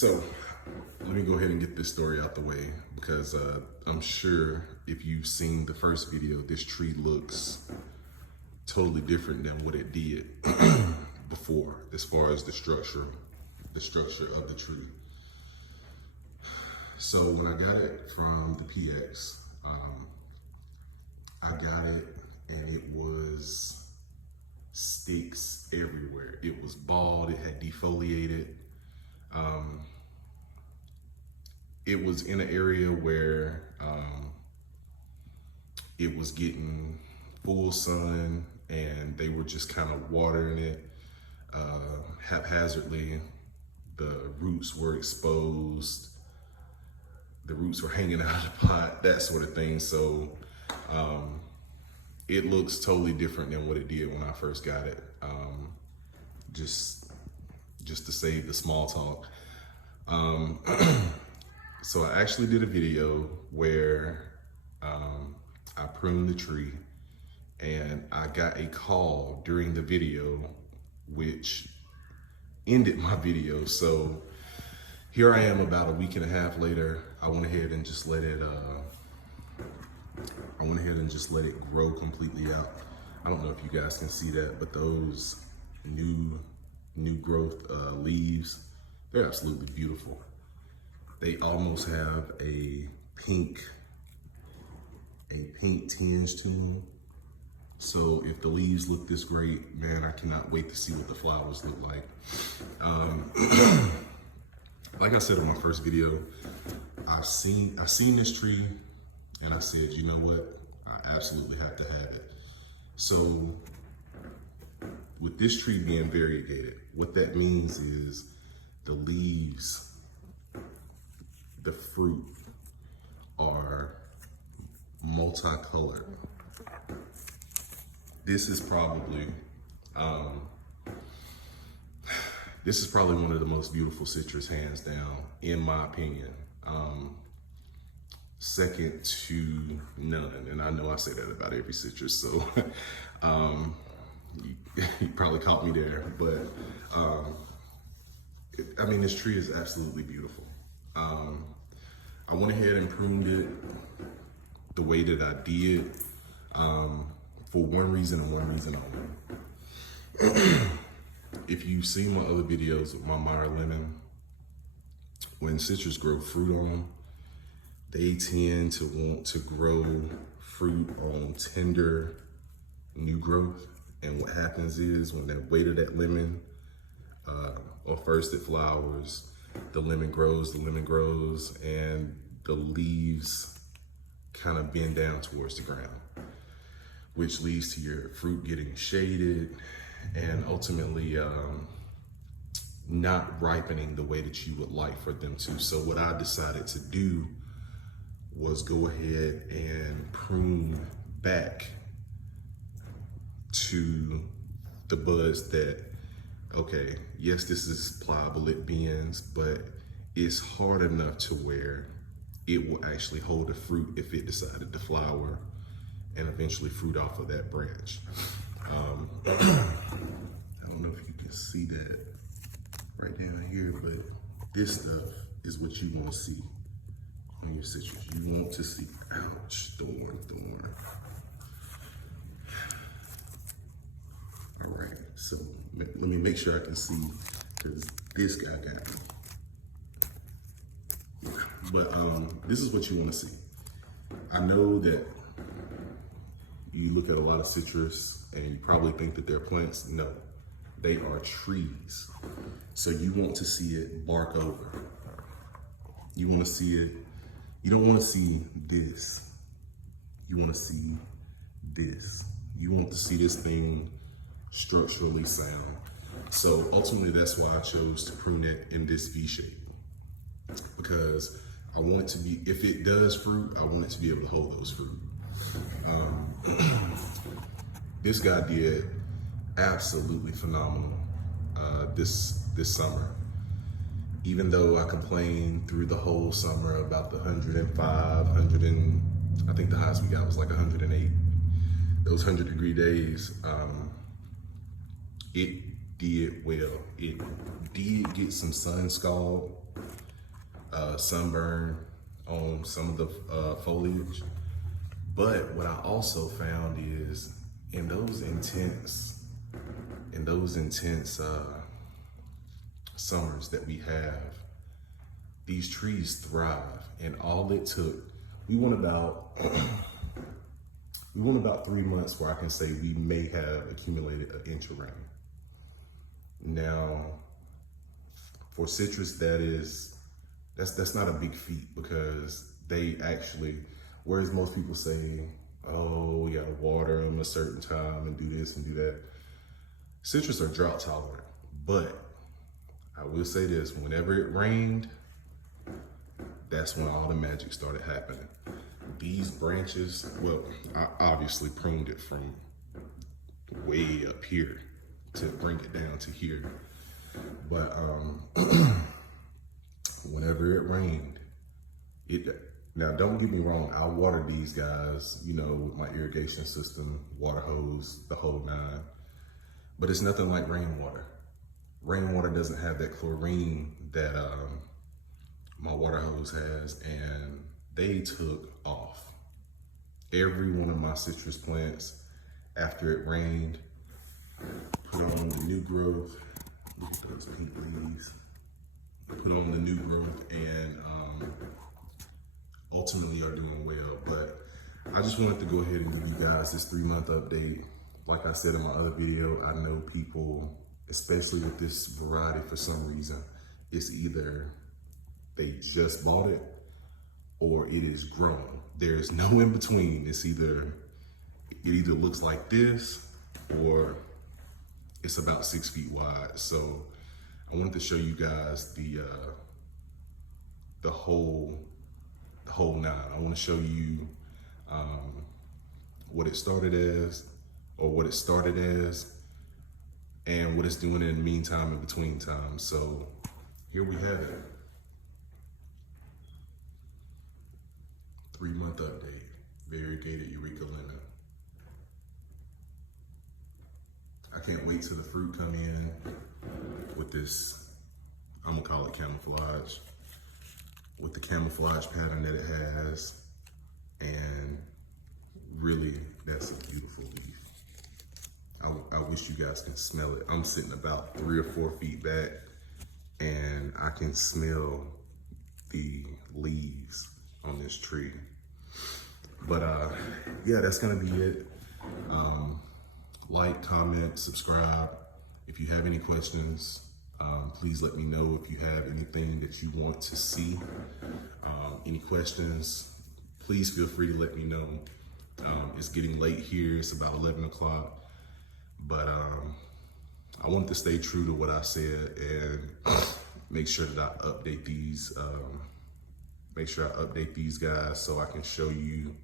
So let me go ahead and get this story out the way because I'm sure if you've seen the first video, this tree looks totally different than what it did before, as far as the structure of the tree. So when I got it from the PX, I got it and it was sticks everywhere. It was bald, it had defoliated. It was in an area where it was getting full sun and they were just kind of watering it haphazardly. The roots were exposed. The roots were hanging out of the pot, that sort of thing. So it looks totally different than what it did when I first got it. Just to save the small talk. So I actually did a video where I pruned the tree, and I got a call during the video which ended my video. So here I am about a week and a half later. I went ahead and just let it grow completely out. I don't know if you guys can see that, but those new growth leaves, they're absolutely beautiful. They almost have a pink tinge to them. So if the leaves look this great, man, I cannot wait to see what the flowers look like. Like I said in my first video, I seen this tree and I said, you know what? I absolutely have to have it. So with this tree being variegated, what that means is the leaves, the fruit are multicolored. This is probably one of the most beautiful citrus, hands down, in my opinion. Second to none, and I know I say that about every citrus, so you probably caught me there, but I mean, this tree is absolutely beautiful. I went ahead and pruned it the way that I did for one reason and one reason only. If you've seen my other videos of my Meyer lemon, when citrus grow fruit on them, they tend to want to grow fruit on tender new growth. And what happens is when that weight of that lemon, or first it flowers, the lemon grows, and the leaves kind of bend down towards the ground, which leads to your fruit getting shaded and ultimately not ripening the way that you would like for them to. So what I decided to do was go ahead and prune back to the buds that, okay, yes, this is pliable, it bends, but it's hard enough to where it will actually hold the fruit if it decided to flower and eventually fruit off of that branch. I don't know if you can see that right down here, but this stuff is what you want to see on your citrus. You want to see, ouch, thorn. All right, so let me make sure I can see, because this guy got me. But this is what you want to see. I know that you look at a lot of citrus and you probably think that they're plants. No, they are trees. So you want to see it bark over. You want to see it, you don't want to see this. You want to see this. You want to see this thing structurally sound. So ultimately that's why I chose to prune it in this V shape, because I want it to be, if it does fruit, I want it to be able to hold those fruit. This guy did absolutely phenomenal this summer. Even though I complained through the whole summer about the 105, I think the highest we got was like 108. Those 100-degree days, it did well. It did get some sun scald, sunburn on some of the foliage. But what I also found is in those intense summers that we have, these trees thrive. And all it took, we went about 3 months where I can say we may have accumulated an inch of rain. Now, for citrus, that's not a big feat, because they actually, whereas most people say, oh, you gotta water them a certain time and do this and do that, citrus are drought tolerant. But I will say this, whenever it rained, that's when all the magic started happening. These branches, well, I obviously pruned it from way up here to bring it down to here. But whenever it rained, now don't get me wrong, I water these guys, you know, with my irrigation system, water hose, the whole nine. But it's nothing like rainwater. Rainwater doesn't have that chlorine that my water hose has, and they took off. Every one of my citrus plants, after it rained, put on the new growth. Look at those pink leaves. Put on the new growth, and ultimately are doing well. But I just wanted to go ahead and give you guys this 3-month update. Like I said in my other video, I know people, especially with this variety, for some reason, it's either they just bought it or it is grown. There's no in between. It either looks like this or it's about 6 feet wide. So I wanted to show you guys the whole nine. I want to show you what it started as, and what it's doing in the meantime, in between time. So here we have it. 3-month update, variegated Eureka lemon. I can't wait till the fruit come in with this, I'm gonna call it camouflage, with the camouflage pattern that it has. And really, that's a beautiful leaf. I wish you guys can smell it. I'm sitting about 3 or 4 feet back, and I can smell the leaves on this tree. But yeah, that's gonna be it. Like, comment, subscribe. If you have any questions, please let me know. If you have anything that you want to see, any questions, please feel free to let me know. It's getting late here, it's about 11 o'clock. But I wanted to stay true to what I said and make sure that I update these. Make sure I update these guys so I can show you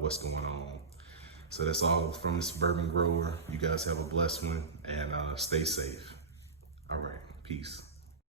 what's going on. So that's all from the Suburban Grower. You guys have a blessed one, and stay safe. All right, peace.